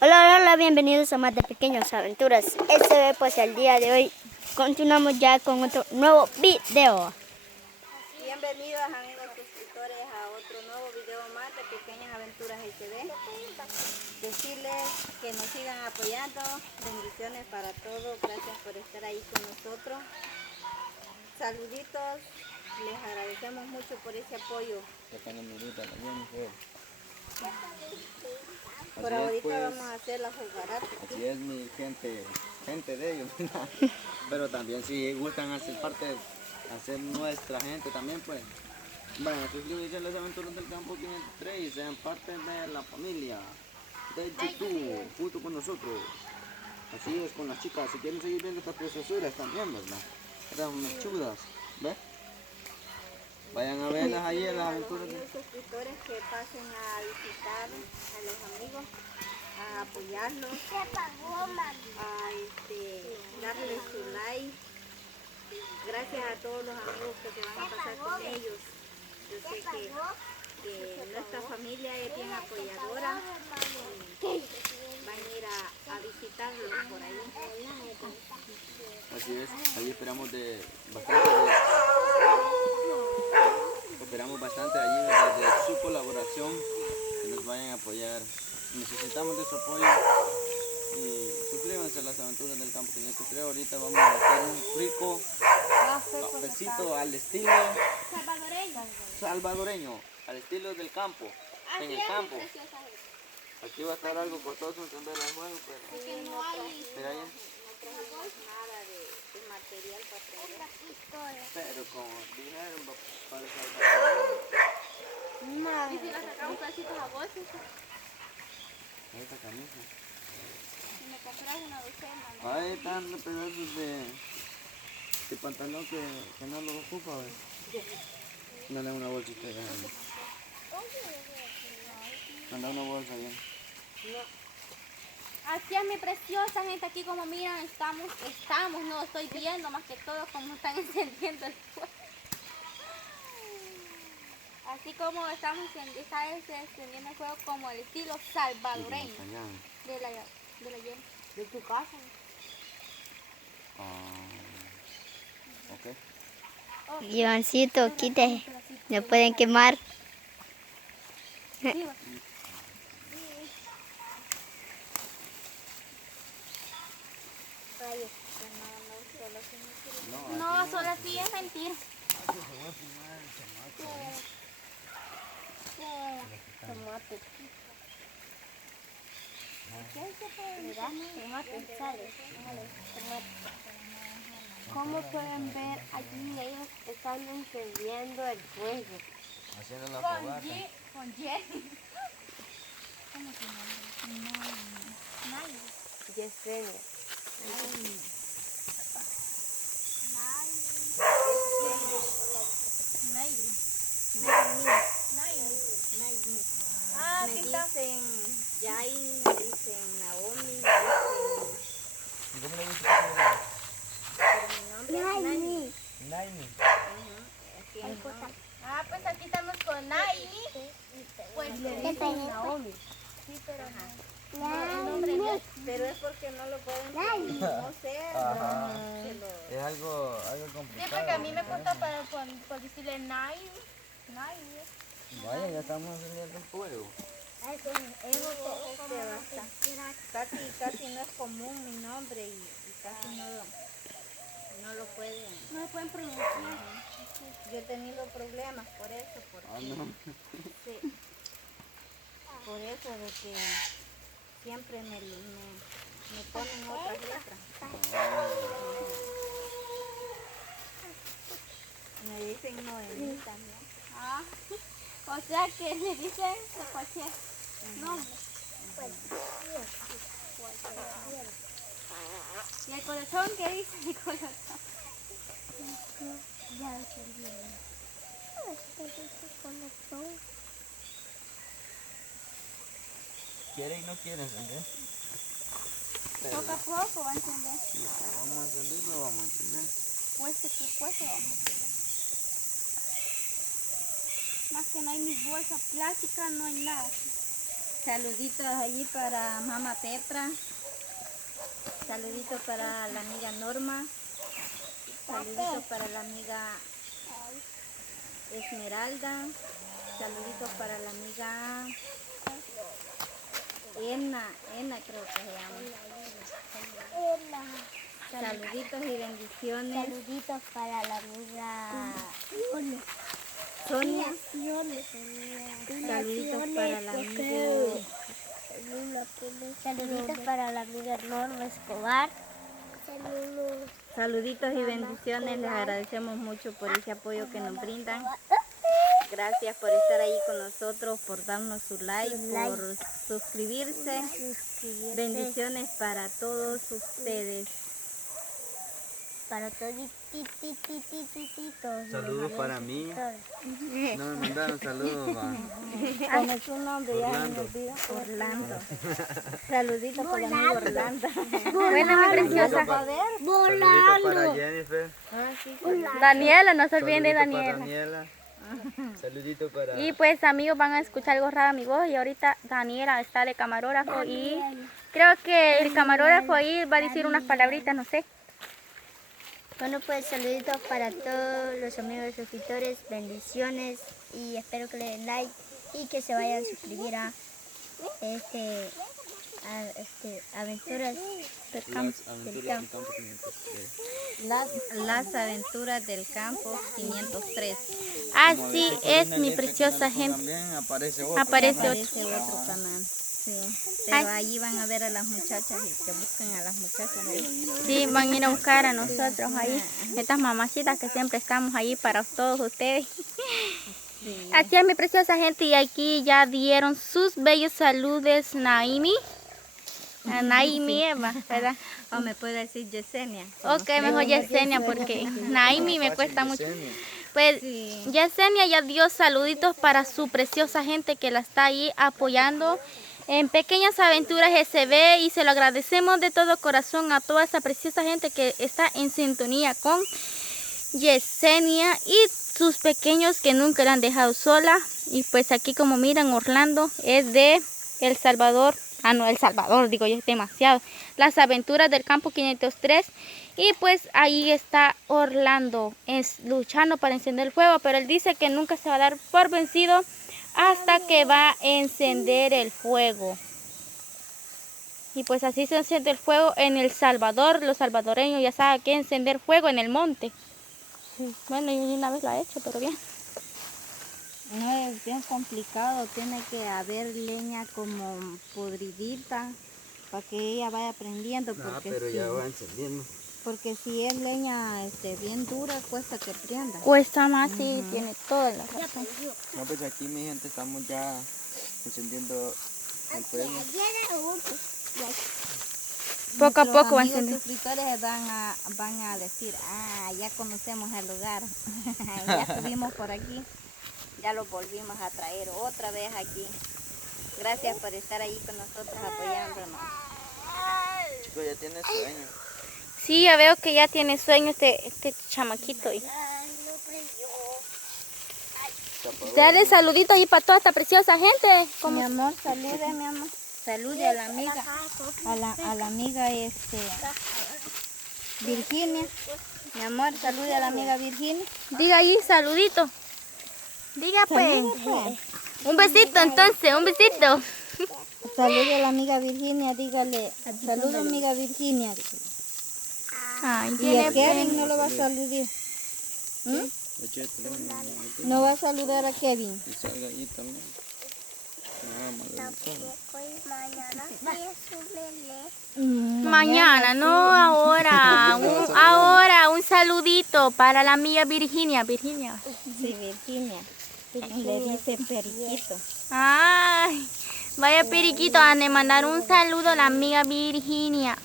Hola, hola, hola, bienvenidos a más de Pequeñas Aventuras. Pues el día de hoy continuamos ya con otro nuevo video. Bienvenidos amigos suscriptores a otro nuevo video más de Pequeñas Aventuras SD. Decirles que nos sigan apoyando, bendiciones para todos, gracias por estar ahí con nosotros. Saluditos, les agradecemos mucho por ese apoyo. Por ahorita pues, vamos a hacer la jugarata. Así es mi gente de ellos. Pero también si gustan hacer parte, hacer nuestra gente también, pues vayan a suscribirse a las aventuras del campo 503 y sean parte de la familia de YouTube junto con nosotros. Así es con las chicas, si quieren seguir viendo estas preciosuras también, ¿verdad? Estas unas chudas, ¿ves? Vayan a verlas ahí en las aventuras. A los suscriptores que pasen a visitar a los amigos, a apoyarlos, a darles su like. Gracias a todos los amigos que se van a pasar con ellos. Yo sé que nuestra familia es bien apoyadora y van a ir a visitarlos por ahí. Así es, ahí esperamos bastante allí de su colaboración, que nos vayan a apoyar. Necesitamos de su apoyo y suscríbanse a las aventuras del campo 503. Ahorita vamos a hacer un rico cafecito al estilo salvadoreño, al estilo del campo, en el campo. Aquí va a estar algo costoso encender el juego, pero mira ahí. Nada de material para traer. Pero como dijeron, para salvadoreño. ¿Y si le sacamos pedacitos a bolsas? Esta camisa. Si me compras una docena. Ahí están los pedazos de pantalón que no lo ocupa. Dale una bolsita. Anda una bolsa bien. Así es mi preciosa gente, aquí como miran no estoy viendo más que todo como están encendiendo el fuego. Así como estamos encendiendo el fuego como el estilo salvadoreño de la de tu casa. Ok. Ivancito, quite, no pueden quemar. No, solo así es mentira. Tomate. Como pueden ver, allí ellos están encendiendo el fuego. Haciendo la fogata. Con Jenny. ¿Cómo se llama? Yesenia. Ah, Me ¿qué está? dicen Yain, me dicen Naomi, me dicen... ¿Y cómo le dices? Pero mi nombre es Nani. Naimi. Así es mi nombre. Ah, pues aquí estamos con Naimi. Pues le dicen Naomi. Sí, pero el nombre no es. Pero es porque no lo pueden conocer. Es algo Sí, complicado. porque a mí me cuesta para decirle Naimi. Vaya, ya estamos encendiendo el fuego. Casi no es común mi nombre y casi no lo pueden. No lo pueden pronunciar. Yo he tenido problemas por eso, porque no. sí, por eso de que siempre me ponen otras letras. Me dicen Noemí también. Ah, o sea que le dicen cualquier nombre. ¿Y el corazón qué dice el corazón? ¿Quiere y no quiere encender? Poco a poco va a encender. Sí, vamos a encenderlo, vamos a encender. Cueste que cueste, vamos a encender. Más que no hay ni bolsa plástica, no hay nada. Saluditos allí para mamá Petra. Saluditos para la amiga Norma. Saluditos para la amiga Esmeralda. Saluditos para la amiga Ena creo que se llama. Saluditos y bendiciones. Saluditos para la amiga Sonia. Saluditos para la amiga. Saluditos para la amiga Norma Escobar. Saluditos y bendiciones. Les agradecemos mucho por ese apoyo que nos brindan. Gracias por estar ahí con nosotros, por darnos su like, por suscribirse. Bendiciones para todos ustedes. Para todos. Saludos para mí. No me mandaron saludos, va. ¿Cómo es su nombre? Ya se me olvidó. Orlando. Saluditos para mi Orlando. Bueno, mi preciosa. Saluditos para Jennifer. Daniela, no se olviden de Saluditos para Daniela. Daniela. Saluditos para... Y pues amigos, van a escuchar algo raro mi voz y ahorita Daniela está de camarógrafo y creo que el camarógrafo ahí va a decir unas palabritas, no sé. Bueno, pues saluditos para todos los amigos suscriptores, bendiciones y espero que le den like y que se vayan a suscribir a Aventuras del Campo. Las aventuras del campo 503. Así es mi preciosa gente. También aparece otro. Aparece Aparece otro. otro canal. Sí. Pero allí van a ver a las muchachas y que busquen a las muchachas ahí. Sí, van a ir a buscar a nosotros ahí. Estas mamacitas que siempre estamos ahí para todos ustedes. Sí. Así es mi preciosa gente y aquí ya dieron sus bellos saludos Naimi. A Naimi Eva, ¿verdad? O me puede decir Yesenia. Ok, mejor Yesenia porque Naimi me cuesta mucho. Yesenia. Pues Sí. Yesenia ya dio saluditos para su preciosa gente que la está ahí apoyando en Pequeñas Aventuras SB y se lo agradecemos de todo corazón a toda esa preciosa gente que está en sintonía con Yesenia y sus pequeños que nunca la han dejado sola. Y pues aquí como miran Orlando es de El Salvador. Ah, no, El Salvador, digo yo, es demasiado. Las Aventuras del Campo 503. Y pues ahí está Orlando, es luchando para encender el fuego, pero él dice que nunca se va a dar por vencido hasta que va a encender el fuego. Y pues así se enciende el fuego en El Salvador. Los salvadoreños ya saben que encender fuego en el monte. Sí, bueno, yo una vez lo he hecho, pero bien. No, es bien complicado, tiene que haber leña como podridita para que ella vaya aprendiendo. Porque pero ya va encendiendo. porque si es leña bien dura, cuesta que prenda. Cuesta más, sí, tiene toda la razón. No, pues aquí mi gente estamos ya encendiendo el fuego. Poco a Nuestros poco va a amigos encender. suscriptores van a decir, ya conocemos el lugar, ya estuvimos por aquí, ya lo volvimos a traer otra vez aquí. Gracias por estar ahí con nosotros apoyándonos. Chicos, ya tiene sueño. Sí, ya veo que ya tiene sueño este chamaquito. Dale saludito ahí para toda esta preciosa gente. Mi amor, salude, mi amor. Salude a la amiga, a la amiga Virginia. Mi amor, salude a la amiga Virginia. Diga ahí saludito. Diga pues. Salude, Un besito entonces, un besito. Salude a la amiga Virginia, dígale, saludo amiga Virginia. Ay, Y a tiene Kevin pena. no lo va a saludar. ¿Mm? De hecho, el teléfono No va a saludar a Kevin. y salga ahí también. Mañana, no ahora. Ahora, un saludito para la amiga Virginia. Virginia. Sí, Virginia. Le dice periquito. Ay, vaya periquito, han de mandar un saludo a la amiga Virginia.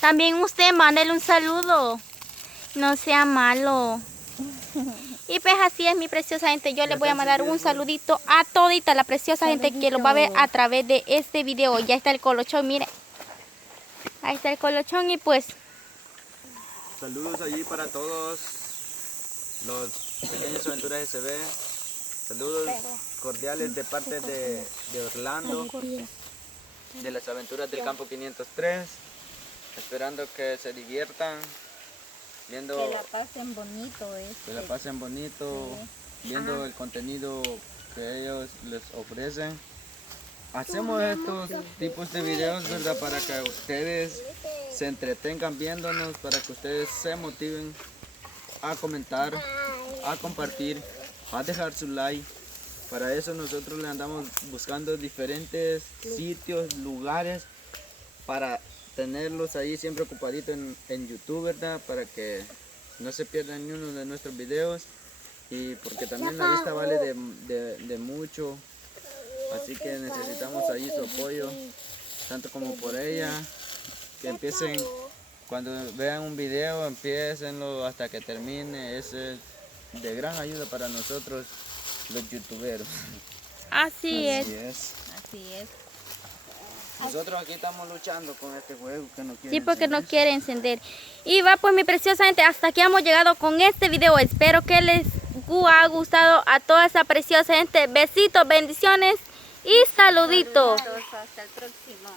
También usted, mándele un saludo. No sea malo. Y pues así es mi preciosa gente. Yo les voy a mandar un saludito a todita la preciosa gente que lo va a ver a través de este video. Ya está el colochón, mire. Ahí está el colochón y pues Saludos allí para todos los Pequeñas Aventuras SB. Saludos cordiales de parte de Orlando, de las aventuras del campo 503. Esperando que se diviertan, viendo, Que la pasen bonito. que la pasen bonito, viendo el contenido que ellos les ofrecen. Hacemos estos tipos de videos, ¿verdad? Para que ustedes se entretengan viéndonos, para que ustedes se motiven a comentar, a compartir, a dejar su like. Para eso nosotros le andamos buscando diferentes sitios, lugares, para tenerlos ahí siempre ocupaditos en YouTube, ¿verdad? Para que no se pierdan ni uno de nuestros videos, y porque también la vista vale de mucho. Así que necesitamos ahí su apoyo, tanto como por ella, que empiecen, cuando vean un video, empiecenlo hasta que termine. Eso es de gran ayuda para nosotros, los youtuberos. Así es. Así es. Nosotros aquí estamos luchando con este juego que no quiere Sí, porque no encender. quiere encender. Y va, pues mi preciosa gente, hasta aquí hemos llegado con este video. Espero que les ha gustado a toda esa preciosa gente. Besitos, bendiciones y saluditos. Hasta el próximo.